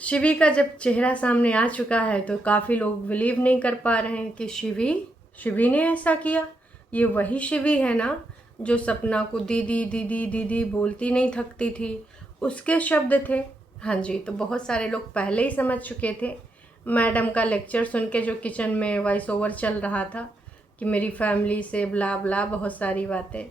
शिवी का जब चेहरा सामने आ चुका है तो काफ़ी लोग बिलीव नहीं कर पा रहे हैं कि शिवी शिवी ने ऐसा किया। ये वही शिवी है ना जो सपना को दीदी दीदी दीदी बोलती नहीं थकती थी, उसके शब्द थे। हाँ जी, तो बहुत सारे लोग पहले ही समझ चुके थे मैडम का लेक्चर सुन के, जो किचन में वॉइस ओवर चल रहा था कि मेरी फैमिली से ब्ला ब्ला बहुत सारी बातें।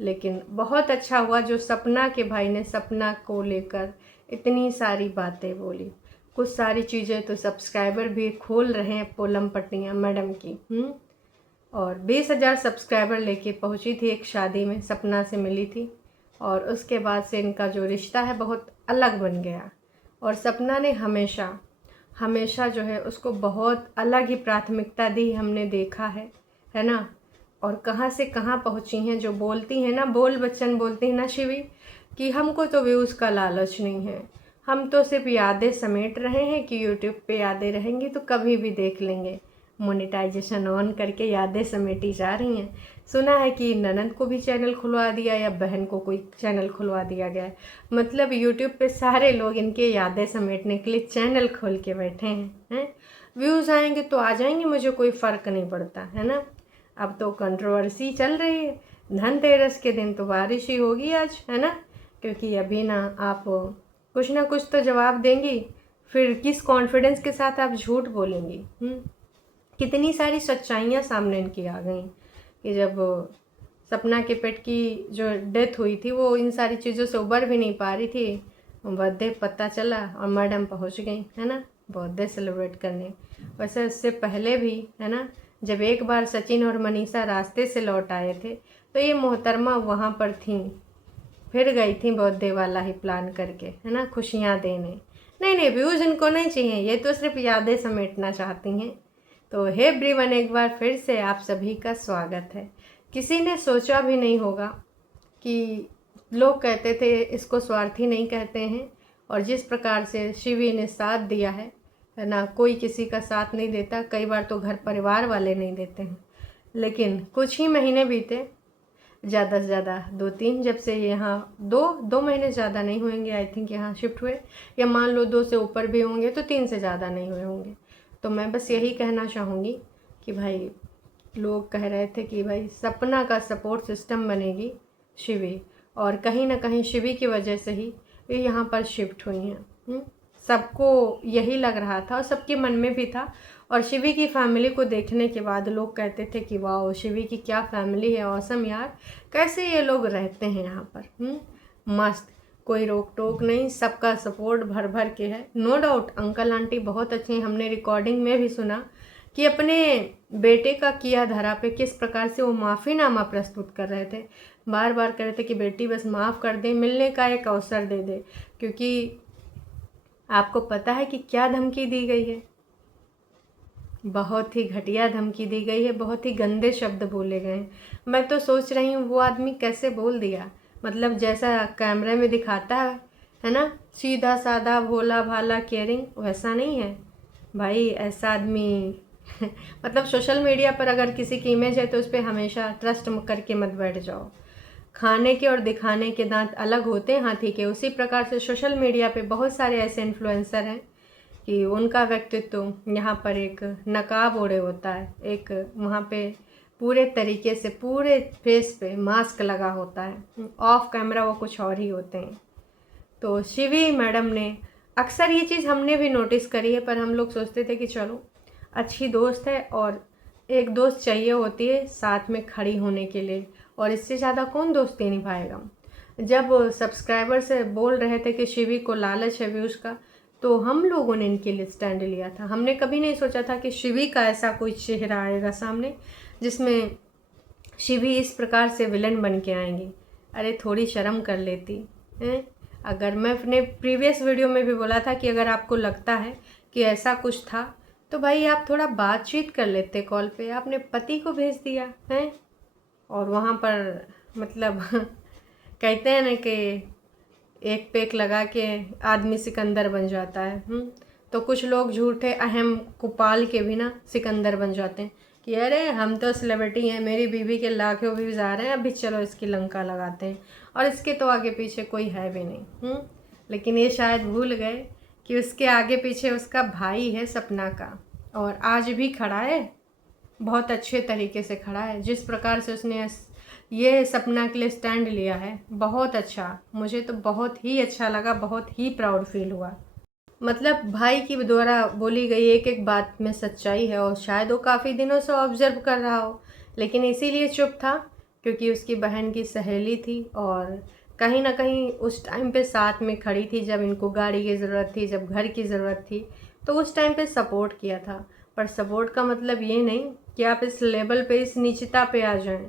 लेकिन बहुत अच्छा हुआ जो सपना के भाई ने सपना को लेकर इतनी सारी बातें बोली। कुछ सारी चीज़ें तो सब्सक्राइबर भी खोल रहे हैं पोलम पट्टियाँ मैडम की। और 20,000 सब्सक्राइबर लेके पहुंची थी एक शादी में, सपना से मिली थी और उसके बाद से इनका जो रिश्ता है बहुत अलग बन गया। और सपना ने हमेशा हमेशा जो है उसको बहुत अलग ही प्राथमिकता दी, हमने देखा है ना। और कहाँ से कहाँ पहुँची हैं, जो बोलती हैं ना, बोल बच्चन बोलती हैं ना शिवी, कि हमको तो व्यूज़ का लालच नहीं है, हम तो सिर्फ यादें समेट रहे हैं कि यूट्यूब पे यादें रहेंगी तो कभी भी देख लेंगे। मोनेटाइजेशन ऑन करके यादें समेटी जा रही हैं। सुना है कि ननद को भी चैनल खुलवा दिया या बहन को कोई चैनल खुलवा दिया गया है। मतलब यूट्यूब पे सारे लोग इनके यादें समेटने के लिए चैनल खोल के बैठे हैं। व्यूज़ आएंगे तो आ जाएंगे, मुझे कोई फ़र्क नहीं पड़ता, है ना। अब तो कंट्रोवर्सी चल रही है, धनतेरस के दिन तो बारिश ही होगी आज, है ना। क्योंकि अभी ना आप कुछ ना कुछ तो जवाब देंगी, फिर किस कॉन्फिडेंस के साथ आप झूठ बोलेंगी। कितनी सारी सच्चाइयाँ सामने इनकी आ गई कि जब सपना के पेट की जो डेथ हुई थी वो इन सारी चीज़ों से उबर भी नहीं पा रही थी, बर्थडे पता चला और मैडम पहुंच गई, है ना, बर्थडे सेलिब्रेट करने। वैसे उससे पहले भी, है ना, जब एक बार सचिन और मनीषा रास्ते से लौट आए थे तो ये मोहतरमा वहाँ पर थी, फिर गई थी बर्थडे वाला ही प्लान करके, है ना, खुशियाँ देने। नहीं नहीं, व्यूज़ इनको नहीं चाहिए, ये तो सिर्फ यादें समेटना चाहती हैं। तो हे एवरीवन, एक बार फिर से आप सभी का स्वागत है। किसी ने सोचा भी नहीं होगा कि लोग कहते थे इसको स्वार्थी नहीं कहते हैं, और जिस प्रकार से शिवी ने साथ दिया है ना, कोई किसी का साथ नहीं देता, कई बार तो घर परिवार वाले नहीं देते हैं। लेकिन कुछ ही महीने बीते, ज़्यादा से ज़्यादा 2-3, जब से यहाँ 2 महीने ज़्यादा नहीं होंगे आई थिंक यहाँ शिफ्ट हुए, या मान लो 2 से ऊपर भी होंगे तो 3 से ज़्यादा नहीं हुए होंगे। तो मैं बस यही कहना चाहूँगी कि भाई, लोग कह रहे थे कि भाई सपना का सपोर्ट सिस्टम बनेगी शिवी, और कहीं ना कहीं शिवी की वजह से ही ये यहाँ पर शिफ्ट हुई हैं। सबको यही लग रहा था और सबके मन में भी था। और शिवी की फैमिली को देखने के बाद लोग कहते थे कि वाह, शिवी की क्या फैमिली है, ऑसम यार, कैसे ये लोग रहते हैं यहाँ पर। मस्त, कोई रोक टोक नहीं, सबका सपोर्ट भर भर के है। नो डाउट अंकल आंटी बहुत अच्छे हैं, हमने रिकॉर्डिंग में भी सुना कि अपने बेटे का किया धरा पे किस प्रकार से वो माफ़ीनामा प्रस्तुत कर रहे थे। बार बार कह रहे थे कि बेटी बस माफ़ कर दे, मिलने का एक अवसर दे दे। क्योंकि आपको पता है कि क्या धमकी दी गई है, बहुत ही घटिया धमकी दी गई है, बहुत ही गंदे शब्द बोले गए हैं। मैं तो सोच रही हूँ वो आदमी कैसे बोल दिया, मतलब जैसा कैमरे में दिखाता है ना, सीधा साधा भोला भाला केयरिंग, वैसा नहीं है भाई। ऐसा आदमी मतलब सोशल मीडिया पर अगर किसी की इमेज है तो उस पर हमेशा ट्रस्ट करके मत बैठ जाओ। खाने के और दिखाने के दांत अलग होते हैं हाथी के, उसी प्रकार से सोशल मीडिया पे बहुत सारे ऐसे इन्फ्लुएंसर हैं कि उनका व्यक्तित्व यहाँ पर एक नकाब ओढ़े होता है, एक वहाँ पे पूरे तरीके से पूरे फेस पे मास्क लगा होता है, ऑफ कैमरा वो कुछ और ही होते हैं। तो शिवी मैडम ने अक्सर ये चीज़ हमने भी नोटिस करी है, पर हम लोग सोचते थे कि चलो अच्छी दोस्त है और एक दोस्त चाहिए होती है साथ में खड़ी होने के लिए, और इससे ज़्यादा कौन दोस्ती निभाएगा। जब सब्सक्राइबर से बोल रहे थे कि शिवी को लालच है व्यूज़ का, तो हम लोगों ने इनके लिए स्टैंड लिया था। हमने कभी नहीं सोचा था कि शिवी का ऐसा कोई चेहरा आएगा सामने जिसमें शिवी इस प्रकार से विलन बन के आएंगी। अरे थोड़ी शर्म कर लेती हैं। अगर मैं अपने प्रीवियस वीडियो में भी बोला था कि अगर आपको लगता है कि ऐसा कुछ था तो भाई आप थोड़ा बातचीत कर लेते कॉल पे, आपने पति को भेज दिया है। और वहाँ पर मतलब कहते हैं ना कि एक पेक लगा के आदमी सिकंदर बन जाता है। तो कुछ लोग झूठे अहम को पाल के भी ना सिकंदर बन जाते हैं कि अरे हम तो सेलिब्रिटी हैं, मेरी बीवी के लाखों व्यूज़ आ रहे हैं, अभी चलो इसकी लंका लगाते हैं, और इसके तो आगे पीछे कोई है भी नहीं। लेकिन ये शायद भूल गए कि उसके आगे पीछे उसका भाई है सपना का, और आज भी खड़ा है, बहुत अच्छे तरीके से खड़ा है। जिस प्रकार से उसने ये सपना के लिए स्टैंड लिया है, बहुत अच्छा, मुझे तो बहुत ही अच्छा लगा, बहुत ही प्राउड फील हुआ। मतलब भाई की द्वारा बोली गई एक एक बात में सच्चाई है, और शायद वो काफ़ी दिनों से ऑब्जर्व कर रहा हो, लेकिन इसीलिए चुप था क्योंकि उसकी बहन की सहेली थी, और कहीं ना कहीं उस टाइम पे साथ में खड़ी थी जब इनको गाड़ी की ज़रूरत थी, जब घर की ज़रूरत थी, तो उस टाइम पे सपोर्ट किया था। पर सपोर्ट का मतलब ये नहीं कि आप इस लेवल पे, इस नीचता पे आ जाएं,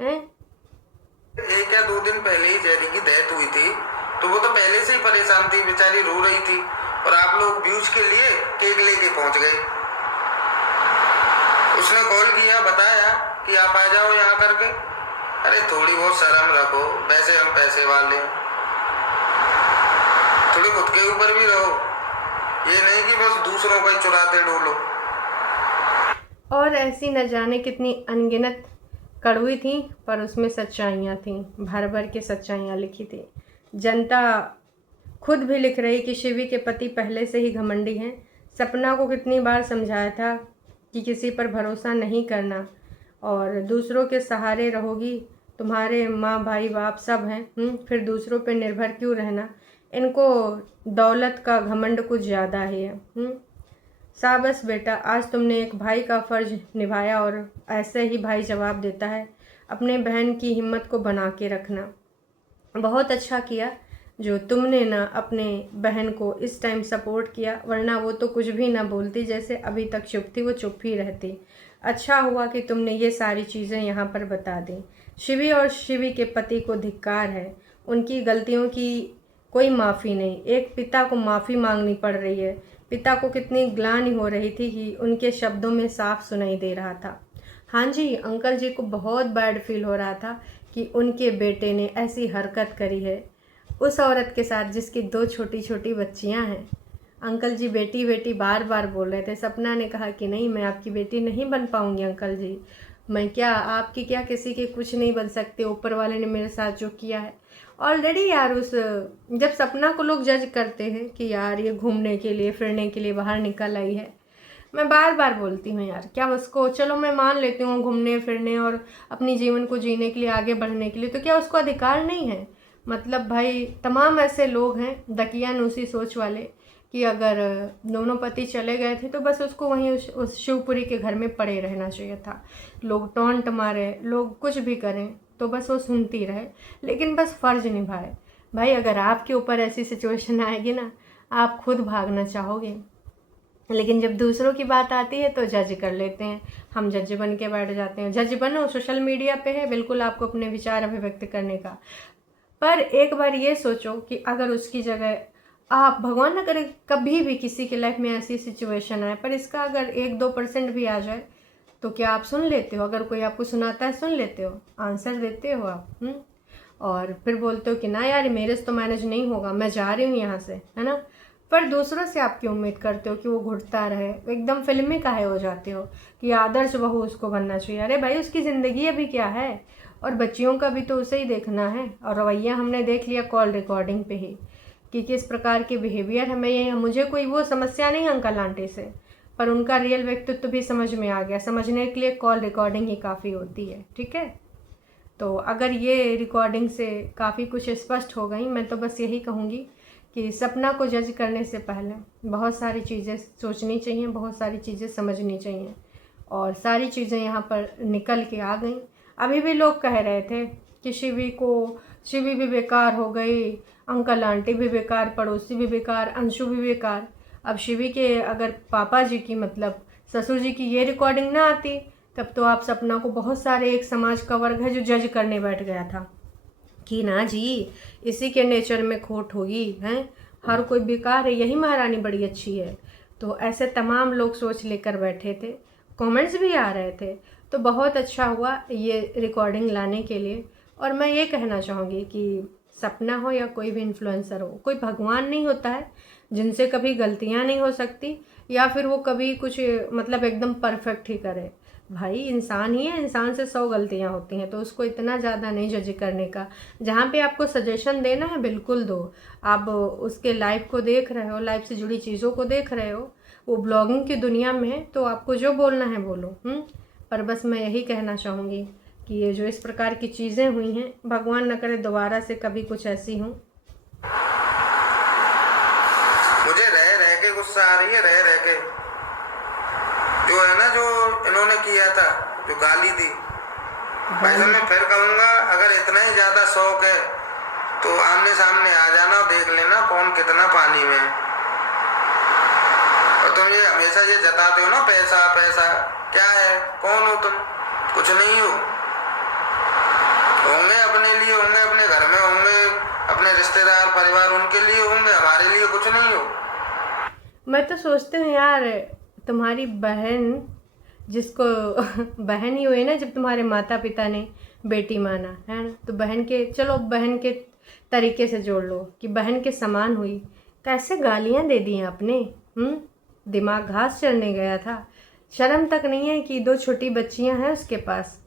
हैं। 1 या 2 दिन पहले ही जेरी की डेथ हुई थी, तो वो तो पहले से ही परेशान थी, बेचारी रो रही थी, और आप लोग व्यूज के लिए केक लेके पहुंच गए। उसने कॉल किया, बताया कि आप आ जाओ यहाँ करके। अरे थोड़ी बहुत शर्म रखो, वैसे हम पैसे वाले हैं, थोड़ी खुद के ऊपर भी रहो, ये नहीं कि बस दूसरों को ही चुराते डोलो। और ऐसी न जाने कितनी अनगिनत कड़वी थी, पर उसमें सच्चाइयाँ थीं, भर भर के सच्चाइयाँ लिखी थी। जनता खुद भी लिख रही कि शिवी के पति पहले से ही घमंडी हैं। सपना को कितनी बार समझाया था कि किसी पर भरोसा नहीं करना, और दूसरों के सहारे रहोगी, तुम्हारे माँ भाई बाप सब हैं, फिर दूसरों पर निर्भर क्यों रहना। इनको दौलत का घमंड कुछ ज़्यादा ही है। शाबाश बेटा, आज तुमने एक भाई का फ़र्ज निभाया, और ऐसे ही भाई जवाब देता है। अपने बहन की हिम्मत को बना के रखना। बहुत अच्छा किया जो तुमने ना अपने बहन को इस टाइम सपोर्ट किया, वरना वो तो कुछ भी ना बोलती, जैसे अभी तक चुप थी वो चुप ही रहती। अच्छा हुआ कि तुमने ये सारी चीज़ें यहाँ पर बता दी। शिवी और शिवी के पति को धिक्कार है, उनकी गलतियों की कोई माफ़ी नहीं। एक पिता को माफ़ी मांगनी पड़ रही है। पिता को कितनी ग्लानि हो रही थी कि उनके शब्दों में साफ सुनाई दे रहा था। हाँ जी, अंकल जी को बहुत बैड फील हो रहा था कि उनके बेटे ने ऐसी हरकत करी है उस औरत के साथ जिसकी 2 छोटी छोटी बच्चियां हैं। अंकल जी बेटी बेटी बार बार बोल रहे थे। सपना ने कहा कि नहीं, मैं आपकी बेटी नहीं बन पाऊंगी अंकल जी, मैं क्या आपकी क्या किसी के कुछ नहीं बन सकते, ऊपर वाले ने मेरे साथ जो किया है ऑलरेडी। यार उस जब सपना को लोग जज करते हैं कि यार ये घूमने के लिए फिरने के लिए बाहर निकल आई है, मैं बार बार बोलती हूँ यार, क्या उसको, चलो मैं मान लेती हूँ घूमने फिरने और अपनी जीवन को जीने के लिए, आगे बढ़ने के लिए, तो क्या उसको अधिकार नहीं है। मतलब भाई तमाम ऐसे लोग हैं दकियानूसी सोच वाले कि अगर दोनों पति चले गए थे तो बस उसको वहीं उस शिवपुरी के घर में पड़े रहना चाहिए था। लोग टॉन्ट मारे, लोग कुछ भी करें तो बस वो सुनती रहे, लेकिन बस फ़र्ज निभाए। भाई अगर आपके ऊपर ऐसी सिचुएशन आएगी ना, आप खुद भागना चाहोगे, लेकिन जब दूसरों की बात आती है तो जज कर लेते हैं। हम जज बन के बैठ जाते हैं। जज बनो, सोशल मीडिया पे है बिल्कुल आपको अपने विचार अभिव्यक्त करने का, पर एक बार ये सोचो कि अगर उसकी जगह आप, भगवान ना करे कभी भी किसी की लाइफ में ऐसी सिचुएशन आए, पर इसका अगर 1-2% भी आ जाए तो क्या आप सुन लेते हो? अगर कोई आपको सुनाता है सुन लेते हो, आंसर देते हो आप? और फिर बोलते हो कि ना यार मेरे से तो मैनेज नहीं होगा, मैं जा रही हूँ यहाँ से, है ना। पर दूसरों से आप क्यों उम्मीद करते हो कि वो घुटता रहे? एकदम फिल्मी काहे हो जाते हो कि आदर्श बहू उसको बनना चाहिए? अरे भाई उसकी ज़िंदगी अभी क्या है, और बच्चियों का भी तो उसे ही देखना है। और रवैया हमने देख लिया कॉल रिकॉर्डिंग पे ही कि किस प्रकार के बिहेवियर है। मुझे कोई वो समस्या नहीं अंकल आंटी से, पर उनका रियल व्यक्तित्व भी समझ में आ गया। समझने के लिए कॉल रिकॉर्डिंग ही काफ़ी होती है, ठीक है। तो अगर ये रिकॉर्डिंग से काफ़ी कुछ स्पष्ट हो गई, मैं तो बस यही कहूँगी कि सपना को जज करने से पहले बहुत सारी चीज़ें सोचनी चाहिए, बहुत सारी चीज़ें समझनी चाहिए, और सारी चीज़ें यहाँ पर निकल के आ गई। अभी भी लोग कह रहे थे कि शिवी भी बेकार हो गई, अंकल आंटी भी बेकार, पड़ोसी भी बेकार, अंशु भी बेकार। अब शिवी के अगर पापा जी की, मतलब ससुर जी की ये रिकॉर्डिंग ना आती, तब तो आप सपना को, बहुत सारे एक समाज का वर्ग है जो जज करने बैठ गया था कि ना जी इसी के नेचर में खोट होगी, हैं, हर कोई बेकार है, यही महारानी बड़ी अच्छी है। तो ऐसे तमाम लोग सोच लेकर बैठे थे, कमेंट्स भी आ रहे थे। तो बहुत अच्छा हुआ ये रिकॉर्डिंग लाने के लिए। और मैं ये कहना चाहूँगी कि सपना हो या कोई भी इन्फ्लुएंसर हो, कोई भगवान नहीं होता है जिनसे कभी गलतियाँ नहीं हो सकती, या फिर वो कभी कुछ मतलब एकदम परफेक्ट ही करे। भाई इंसान ही है, इंसान से 100 गलतियां होती हैं, तो उसको इतना ज़्यादा नहीं जज करने का। जहाँ पे आपको सजेशन देना है बिल्कुल दो। आप उसके लाइफ को देख रहे हो, लाइफ से जुड़ी चीज़ों को देख रहे हो, वो ब्लॉगिंग की दुनिया में है, तो आपको जो बोलना है बोलो। पर बस मैं यही कहना चाहूँगी कि ये जो इस प्रकार की चीज़ें हुई हैं, भगवान न करे दोबारा से कभी कुछ ऐसी हों। मुझे रह रह के गुस्सा आ रही है, रह रह के। जो है ना, जो इन्होंने किया था, जो गाली दी, भाई साहब मैं फिर कहूँगा, अगर इतना ही ज़्यादा शौक है तो आमने सामने आ जाना और देख लेना कौन कितना पानी में है। और तुम ये हमेशा ये जताते हो ना, पैसा पैसा, क्या है, कौन हो तुम? कुछ नहीं हो। होंगे अपने लिए, होंगे अपने घर में, होंगे अपने रिश्तेदार परिवार, उनके लिए होंगे, हमारे लिए कुछ नहीं हो। मैं तो सोचती हूँ यार, तुम्हारी बहन जिसको बहन ही हुई ना, जब तुम्हारे माता पिता ने बेटी माना है ना, तो बहन के, चलो बहन के तरीके से जोड़ लो कि बहन के समान हुई, कैसे गालियाँ दे दी आपने। दिमाग घास चढ़ने गया था। शर्म तक नहीं है कि 2 छोटी बच्चियां हैं उसके पास,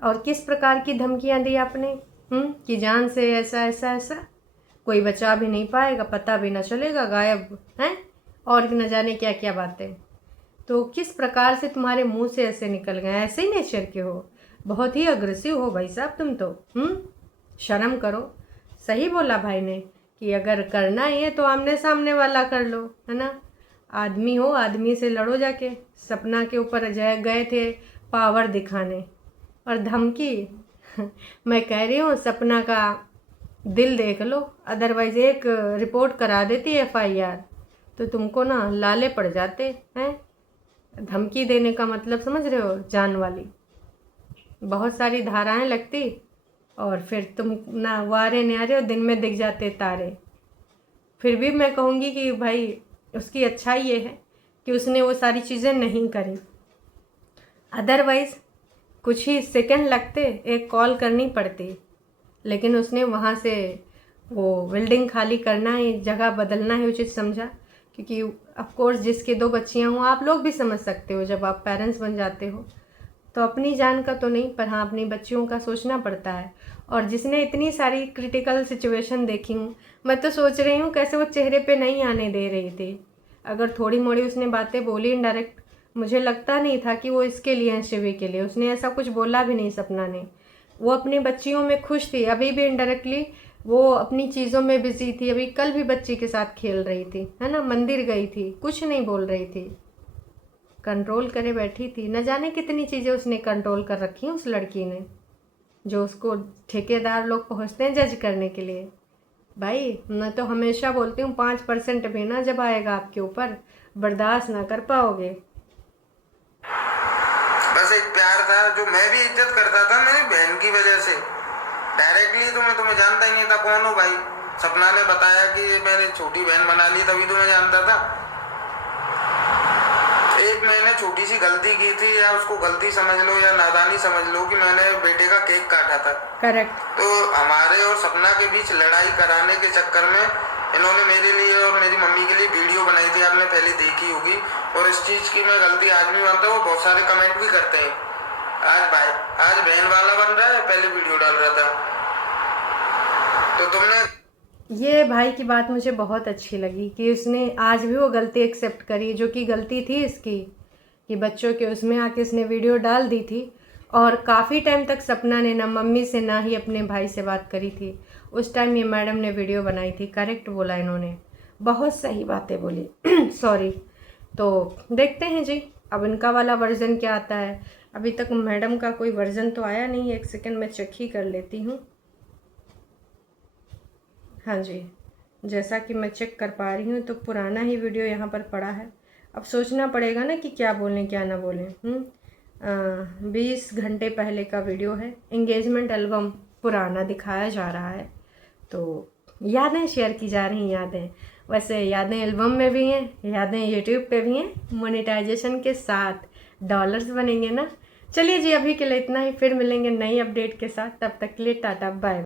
और किस प्रकार की धमकियां दी आपने कि जान से ऐसा ऐसा ऐसा, कोई बचा भी नहीं पाएगा, पता भी ना चलेगा, गायब हैं, और न जाने क्या क्या बातें। तो किस प्रकार से तुम्हारे मुंह से ऐसे निकल गए? ऐसे ही नेचर के हो, बहुत ही अग्रेसिव हो भाई साहब तुम तो। शर्म करो। सही बोला भाई ने कि अगर करना ही है तो आमने सामने वाला कर लो, है ना। आदमी हो, आदमी से लड़ो जाके। सपना के ऊपर गए थे पावर दिखाने, और धमकी मैं कह रही हूँ सपना का दिल देख लो, अदरवाइज एक रिपोर्ट करा देती FIR, तो तुमको ना लाले पड़ जाते हैं। धमकी देने का मतलब समझ रहे हो? जान वाली। बहुत सारी धाराएं लगती, और फिर तुम ना वारे न्यारे, और दिन में दिख जाते तारे। फिर भी मैं कहूँगी कि भाई उसकी अच्छाई ये है कि उसने वो सारी चीज़ें नहीं करी, अदरवाइज़ कुछ ही सेकंड लगते, एक कॉल करनी पड़ती। लेकिन उसने वहाँ से वो बिल्डिंग खाली करना ही, जगह बदलना ही उचित समझा, क्योंकि ऑफकोर्स जिसके 2 बच्चियाँ हों, आप लोग भी समझ सकते हो, जब आप पेरेंट्स बन जाते हो तो अपनी जान का तो नहीं, पर हाँ अपनी बच्चियों का सोचना पड़ता है। और जिसने इतनी सारी क्रिटिकल सिचुएशन देखी हूँ, मैं तो सोच रही हूँ कैसे वो चेहरे पे नहीं आने दे रही थी। अगर थोड़ी मोड़ी उसने बातें बोली इनडायरेक्ट, मुझे लगता नहीं था कि वो इसके लिए है, शिवी के लिए। उसने ऐसा कुछ बोला भी नहीं सपना ने। वो अपनी बच्चियों में खुश थी, अभी भी इनडायरेक्टली वो अपनी चीज़ों में बिजी थी। अभी कल भी बच्ची के साथ खेल रही थी, है ना, मंदिर गई थी, कुछ नहीं बोल रही थी, कंट्रोल करे बैठी थी। न जाने कितनी चीज़ें उसने कंट्रोल कर रखी हैं उस लड़की ने, जो उसको ठेकेदार लोग पहुंचते हैं जज करने के लिए। भाई मैं तो हमेशा बोलती हूँ 5% भी ना जब आएगा आपके ऊपर, बर्दाश्त ना कर पाओगे। बस एक प्यार था, जो मैं भी इज्जत करता था मेरी बहन की वजह से। डायरेक्टली तो मैं तुम्हें जानता ही नहीं था, कौन हो भाई। सपना ने बताया कि मैंने छोटी बहन बना ली, तभी तो मैं जानता था। एक मैंने छोटी सी गलती की थी, या उसको गलती समझ लो या नादानी समझ लो, कि मैंने बेटे का केक काटा था। करेक्ट। तो हमारे और सपना के बीच लड़ाई कराने के चक्कर में इन्होंने मेरे लिए और मेरी मम्मी के लिए वीडियो बनाई थी, आपने पहले देखी होगी। और इस चीज की मैं गलती आज भी मानता हूँ, बहुत सारे कमेंट भी करते हैं, आज बहन वाला बन रहा है, पहले वीडियो डाल रहा था। तो तुमने ये भाई की बात मुझे बहुत अच्छी लगी कि उसने आज भी वो गलती एक्सेप्ट करी, जो कि गलती थी इसकी, कि बच्चों के उसमें आके उसने वीडियो डाल दी थी। और काफ़ी टाइम तक सपना ने ना मम्मी से ना ही अपने भाई से बात करी थी। उस टाइम ये मैडम ने वीडियो बनाई थी। करेक्ट बोला इन्होंने, बहुत सही बातें बोली। सॉरी। तो देखते हैं जी अब इनका वाला वर्ज़न क्या आता है। अभी तक मैडम का कोई वर्ज़न तो आया नहीं, एक सेकंड में चेक ही कर लेती हूँ। हाँ जी, जैसा कि मैं चेक कर पा रही हूँ तो पुराना ही वीडियो यहाँ पर पड़ा है। अब सोचना पड़ेगा ना कि क्या बोलें क्या ना बोलें। 20 घंटे पहले का वीडियो है, एंगेजमेंट एल्बम पुराना दिखाया जा रहा है, तो यादें शेयर की जा रही हैं। यादें, वैसे यादें एल्बम में भी हैं, यादें यूट्यूब पे भी हैं, मोनेटाइजेशन के साथ डॉलर्स बनेंगे ना। चलिए जी, अभी के लिए इतना ही, फिर मिलेंगे नई अपडेट के साथ। तब तक के लिए टाटा बाय।